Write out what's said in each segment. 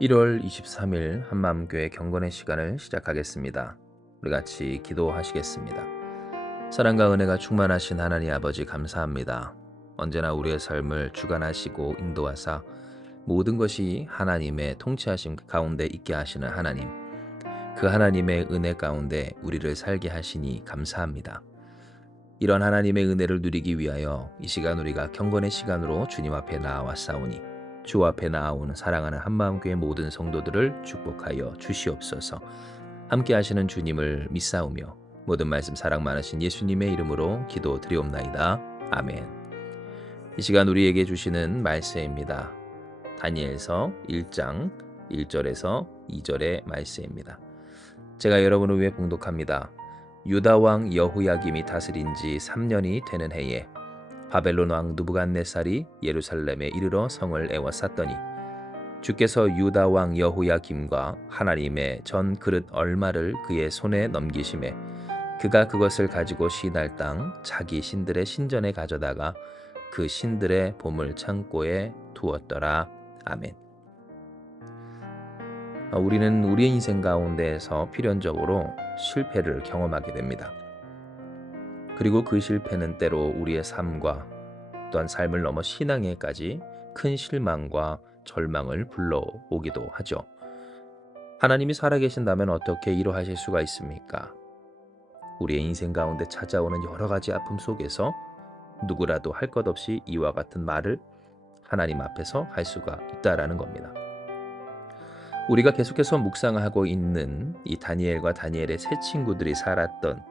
1월 23일 한마음교회 경건의 시간을 시작하겠습니다. 우리 같이 기도하시겠습니다. 사랑과 은혜가 충만하신 하나님 아버지 감사합니다. 언제나 우리의 삶을 주관하시고 인도하사 모든 것이 하나님의 통치하심 가운데 있게 하시는 하나님, 그 하나님의 은혜 가운데 우리를 살게 하시니 감사합니다. 이런 하나님의 은혜를 누리기 위하여 이 시간 우리가 경건의 시간으로 주님 앞에 나아왔사오니 주 앞에 나아오는 사랑하는 한마음교회 모든 성도들을 축복하여 주시옵소서. 함께 하시는 주님을 믿사오며 모든 말씀 사랑 많으신 예수님의 이름으로 기도드리옵나이다. 아멘. 이 시간 우리에게 주시는 말씀입니다. 다니엘서 1장 1절에서 2절의 말씀입니다. 제가 여러분을 위해 봉독합니다. 유다 왕 여호야김이 다스린 지 3년이 되는 해에 바벨론 왕 느부갓네살이 예루살렘에 이르러 성을 에워쌌더니 주께서 유다 왕 여호야김과 하나님의 전 그릇 얼마를 그의 손에 넘기심에 그가 그것을 가지고 시날 땅 자기 신들의 신전에 가져다가 그 신들의 보물 창고에 두었더라. 아멘. 우리는 우리의 인생 가운데에서 필연적으로 실패를 경험하게 됩니다. 그리고 그 실패는 때로 우리의 삶과 또한 삶을 넘어 신앙에까지 큰 실망과 절망을 불러오기도 하죠. 하나님이 살아계신다면 어떻게 이러하실 수가 있습니까? 우리의 인생 가운데 찾아오는 여러 가지 아픔 속에서 누구라도 할 것 없이 이와 같은 말을 하나님 앞에서 할 수가 있다라는 겁니다. 우리가 계속해서 묵상하고 있는 이 다니엘과 다니엘의 세 친구들이 살았던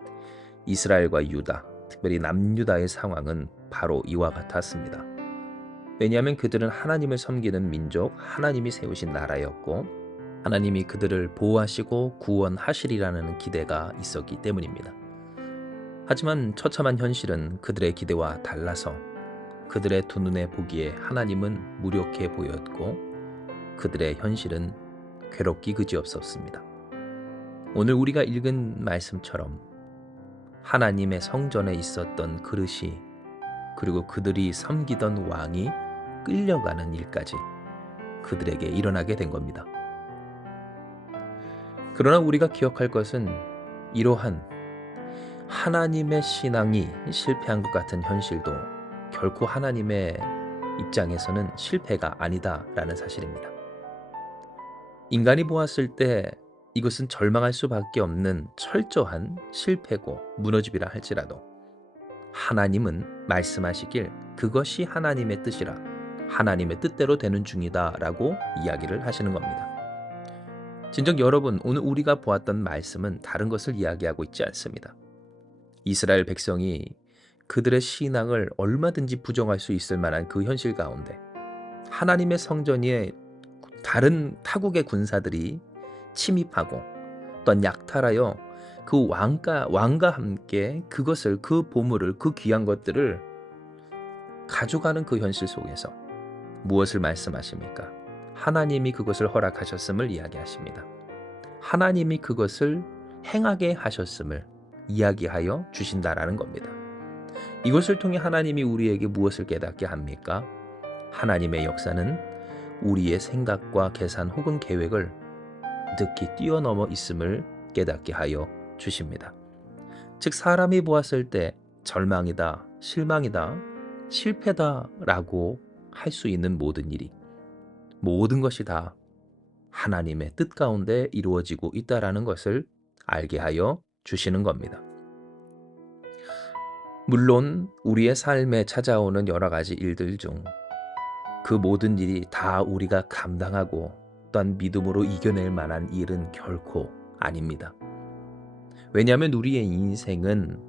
이스라엘과 유다, 특별히 남유다의 상황은 바로 이와 같았습니다. 왜냐하면 그들은 하나님을 섬기는 민족, 하나님이 세우신 나라였고 하나님이 그들을 보호하시고 구원하시리라는 기대가 있었기 때문입니다. 하지만 처참한 현실은 그들의 기대와 달라서 그들의 두 눈에 보기에 하나님은 무력해 보였고 그들의 현실은 괴롭기 그지없었습니다. 오늘 우리가 읽은 말씀처럼 하나님의 성전에 있었던 그릇이 그리고 그들이 섬기던 왕이 끌려가는 일까지 그들에게 일어나게 된 겁니다. 그러나 우리가 기억할 것은 이러한 하나님의 신앙이 실패한 것 같은 현실도 결코 하나님의 입장에서는 실패가 아니다라는 사실입니다. 인간이 보았을 때 이것은 절망할 수밖에 없는 철저한 실패고 무너짐이라 할지라도 하나님은 말씀하시길 그것이 하나님의 뜻이라 하나님의 뜻대로 되는 중이다 라고 이야기를 하시는 겁니다. 진정 여러분, 오늘 우리가 보았던 말씀은 다른 것을 이야기하고 있지 않습니다. 이스라엘 백성이 그들의 신앙을 얼마든지 부정할 수 있을 만한 그 현실 가운데 하나님의 성전에 다른 타국의 군사들이 침입하고 또한 약탈하여 그 왕과 함께 그것을 그 보물을 그 귀한 것들을 가져가는 그 현실 속에서 무엇을 말씀하십니까? 하나님이 그것을 허락하셨음을 이야기하십니다. 하나님이 그것을 행하게 하셨음을 이야기하여 주신다라는 겁니다. 이것을 통해 하나님이 우리에게 무엇을 깨닫게 합니까? 하나님의 역사는 우리의 생각과 계산 혹은 계획을 늦게 뛰어넘어 있음을 깨닫게 하여 주십니다. 즉 사람이 보았을 때 절망이다, 실망이다, 실패다라고 할 수 있는 모든 일이 모든 것이 다 하나님의 뜻 가운데 이루어지고 있다라는 것을 알게 하여 주시는 겁니다. 물론 우리의 삶에 찾아오는 여러 가지 일들 중 그 모든 일이 다 우리가 감당하고 또한 믿음으로 이겨낼 만한 일은 결코 아닙니다. 왜냐하면 우리의 인생은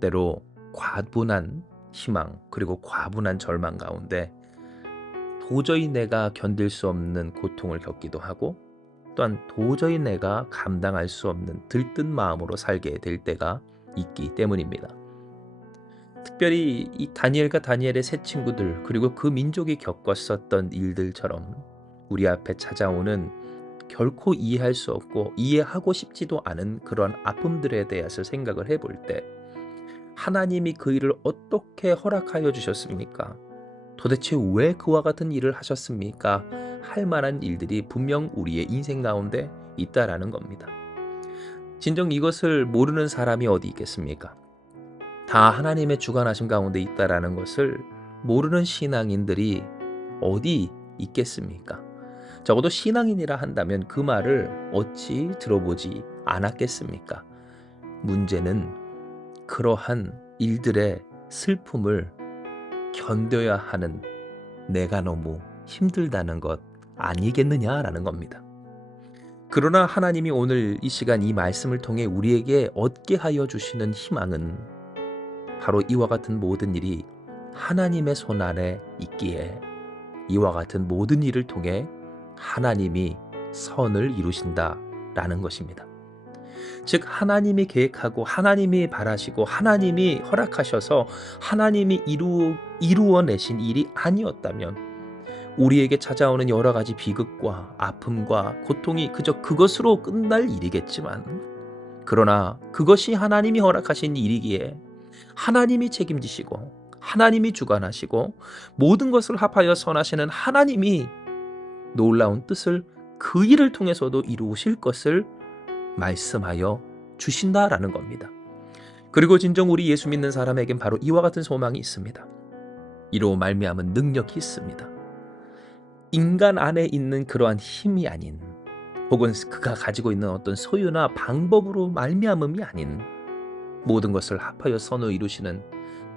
때로 과분한 희망 그리고 과분한 절망 가운데 도저히 내가 견딜 수 없는 고통을 겪기도 하고 또한 도저히 내가 감당할 수 없는 들뜬 마음으로 살게 될 때가 있기 때문입니다. 특별히 이 다니엘과 다니엘의 세 친구들 그리고 그 민족이 겪었었던 일들처럼 우리 앞에 찾아오는 결코 이해할 수 없고 이해하고 싶지도 않은 그런 아픔들에 대해서 생각을 해볼 때 하나님이 그 일을 어떻게 허락하여 주셨습니까? 도대체 왜 그와 같은 일을 하셨습니까? 할 만한 일들이 분명 우리의 인생 가운데 있다라는 겁니다. 진정 이것을 모르는 사람이 어디 있겠습니까? 다 하나님의 주관하심 가운데 있다라는 것을 모르는 신앙인들이 어디 있겠습니까? 적어도 신앙인이라 한다면 그 말을 어찌 들어보지 않았겠습니까? 문제는 그러한 일들의 슬픔을 견뎌야 하는 내가 너무 힘들다는 것 아니겠느냐라는 겁니다. 그러나 하나님이 오늘 이 시간 이 말씀을 통해 우리에게 얻게 하여 주시는 희망은 바로 이와 같은 모든 일이 하나님의 손 아래 있기에 이와 같은 모든 일을 통해 하나님이 선을 이루신다라는 것입니다. 즉 하나님이 계획하고 하나님이 바라시고 하나님이 허락하셔서 하나님이 이루어내신 일이 아니었다면 우리에게 찾아오는 여러 가지 비극과 아픔과 고통이 그저 그것으로 끝날 일이겠지만, 그러나 그것이 하나님이 허락하신 일이기에 하나님이 책임지시고 하나님이 주관하시고 모든 것을 합하여 선하시는 하나님이 놀라운 뜻을 그 일을 통해서도 이루실 것을 말씀하여 주신다라는 겁니다. 그리고 진정 우리 예수 믿는 사람에겐 바로 이와 같은 소망이 있습니다. 이로 말미암은 능력이 있습니다. 인간 안에 있는 그러한 힘이 아닌, 혹은 그가 가지고 있는 어떤 소유나 방법으로 말미암음이 아닌, 모든 것을 합하여 선을 이루시는,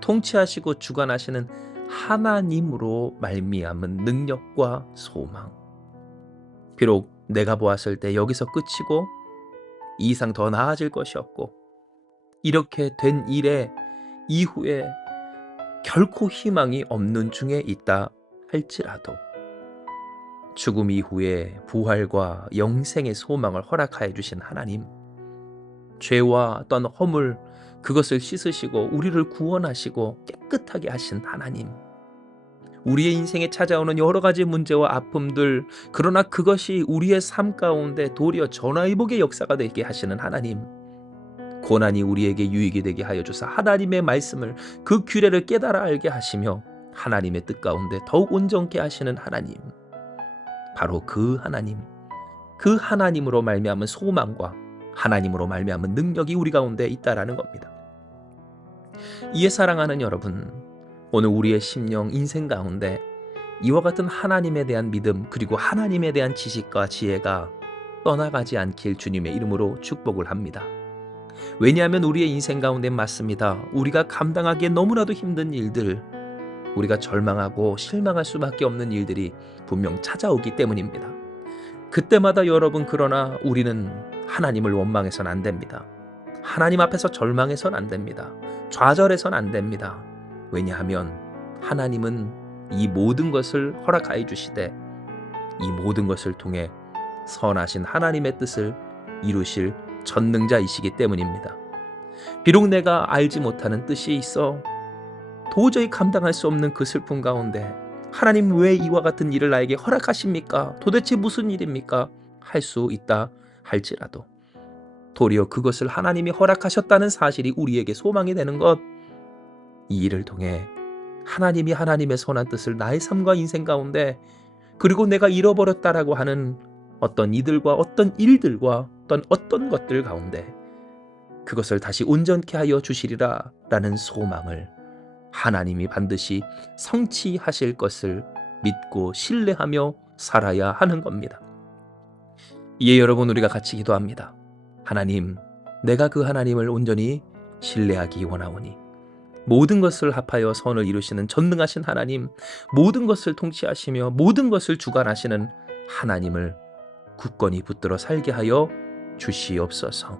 통치하시고 주관하시는 하나님으로 말미암은 능력과 소망. 비록 내가 보았을 때 여기서 끝이고 이 이상 더 나아질 것이 없고 이렇게 된 일의 이후에 결코 희망이 없는 중에 있다 할지라도 죽음 이후에 부활과 영생의 소망을 허락하여 주신 하나님, 죄와 어떤 허물 그것을 씻으시고 우리를 구원하시고 깨끗하게 하신 하나님, 우리의 인생에 찾아오는 여러 가지 문제와 아픔들, 그러나 그것이 우리의 삶 가운데 도리어 전화위복의 역사가 되게 하시는 하나님, 고난이 우리에게 유익이 되게 하여 주사 하나님의 말씀을, 그 규례를 깨달아 알게 하시며 하나님의 뜻 가운데 더욱 온전케 하시는 하나님, 바로 그 하나님, 그 하나님으로 말미암은 소망과 하나님으로 말미암은 능력이 우리 가운데 있다라는 겁니다. 이에 사랑하는 여러분, 오늘 우리의 심령 인생 가운데 이와 같은 하나님에 대한 믿음, 그리고 하나님에 대한 지식과 지혜가 떠나가지 않길 주님의 이름으로 축복을 합니다. 왜냐하면 우리의 인생 가운데 맞습니다. 우리가 감당하기에 너무나도 힘든 일들, 우리가 절망하고 실망할 수밖에 없는 일들이 분명 찾아오기 때문입니다. 그때마다 여러분, 그러나 우리는 하나님을 원망해서는 안 됩니다. 하나님 앞에서 절망해서는 안 됩니다. 좌절해서는 안 됩니다. 왜냐하면 하나님은 이 모든 것을 허락하여 주시되 이 모든 것을 통해 선하신 하나님의 뜻을 이루실 전능자이시기 때문입니다. 비록 내가 알지 못하는 뜻이 있어 도저히 감당할 수 없는 그 슬픔 가운데 하나님 왜 이와 같은 일을 나에게 허락하십니까? 도대체 무슨 일입니까? 할 수 있다 할지라도 도리어 그것을 하나님이 허락하셨다는 사실이 우리에게 소망이 되는 것, 이 일을 통해 하나님이 하나님의 선한 뜻을 나의 삶과 인생 가운데, 그리고 내가 잃어버렸다라고 하는 어떤 이들과 어떤 일들과 어떤 것들 가운데 그것을 다시 온전케 하여 주시리라 라는 소망을 하나님이 반드시 성취하실 것을 믿고 신뢰하며 살아야 하는 겁니다. 이에 여러분, 우리가 같이 기도합니다. 하나님, 내가 그 하나님을 온전히 신뢰하기 원하오니 모든 것을 합하여 선을 이루시는 전능하신 하나님, 모든 것을 통치하시며 모든 것을 주관하시는 하나님을 굳건히 붙들어 살게 하여 주시옵소서.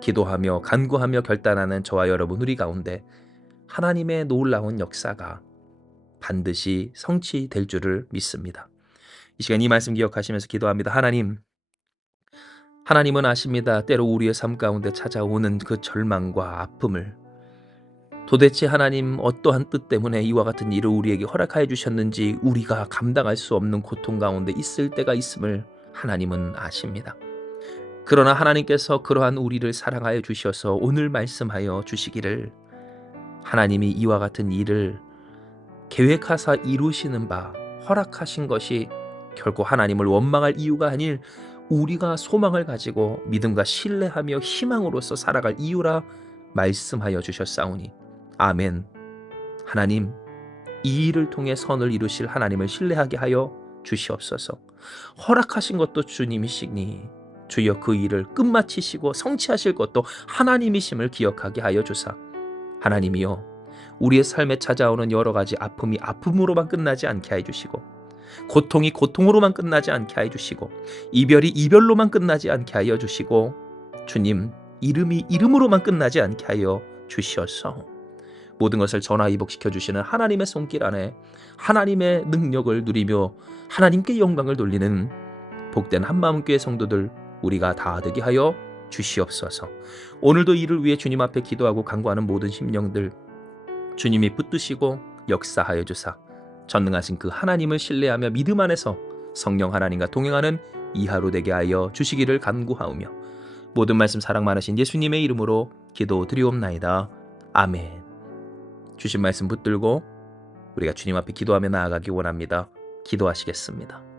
기도하며 간구하며 결단하는 저와 여러분 우리 가운데 하나님의 놀라운 역사가 반드시 성취될 줄을 믿습니다. 이 시간 이 말씀 기억하시면서 기도합니다. 하나님은 아십니다. 때로 우리의 삶 가운데 찾아오는 그 절망과 아픔을, 도대체 하나님 어떠한 뜻 때문에 이와 같은 일을 우리에게 허락하여 주셨는지 우리가 감당할 수 없는 고통 가운데 있을 때가 있음을 하나님은 아십니다. 그러나 하나님께서 그러한 우리를 사랑하여 주셔서 오늘 말씀하여 주시기를, 하나님이 이와 같은 일을 계획하사 이루시는 바 허락하신 것이 결코 하나님을 원망할 이유가 아닐 우리가 소망을 가지고 믿음과 신뢰하며 희망으로서 살아갈 이유라 말씀하여 주셨사오니 아멘. 하나님, 이 일을 통해 선을 이루실 하나님을 신뢰하게 하여 주시옵소서. 허락하신 것도 주님이시니 주여 그 일을 끝마치시고 성취하실 것도 하나님이심을 기억하게 하여 주사 하나님이여 우리의 삶에 찾아오는 여러 가지 아픔이 아픔으로만 끝나지 않게 해주시고 고통이 고통으로만 끝나지 않게 해주시고 이별이 이별로만 끝나지 않게 하여 주시고 주님 이름이 이름으로만 끝나지 않게 하여 주시옵소서. 모든 것을 전화위복시켜 주시는 하나님의 손길 안에 하나님의 능력을 누리며 하나님께 영광을 돌리는 복된 한마음교회 성도들 우리가 다 되게 하여 주시옵소서. 오늘도 이를 위해 주님 앞에 기도하고 간구하는 모든 심령들 주님이 붙드시고 역사하여 주사 전능하신 그 하나님을 신뢰하며 믿음 안에서 성령 하나님과 동행하는 이 하루 되게 하여 주시기를 간구하오며 모든 말씀 사랑 많으신 예수님의 이름으로 기도드리옵나이다. 아멘. 주신 말씀 붙들고 우리가 주님 앞에 기도하며 나아가기 원합니다. 기도하시겠습니다.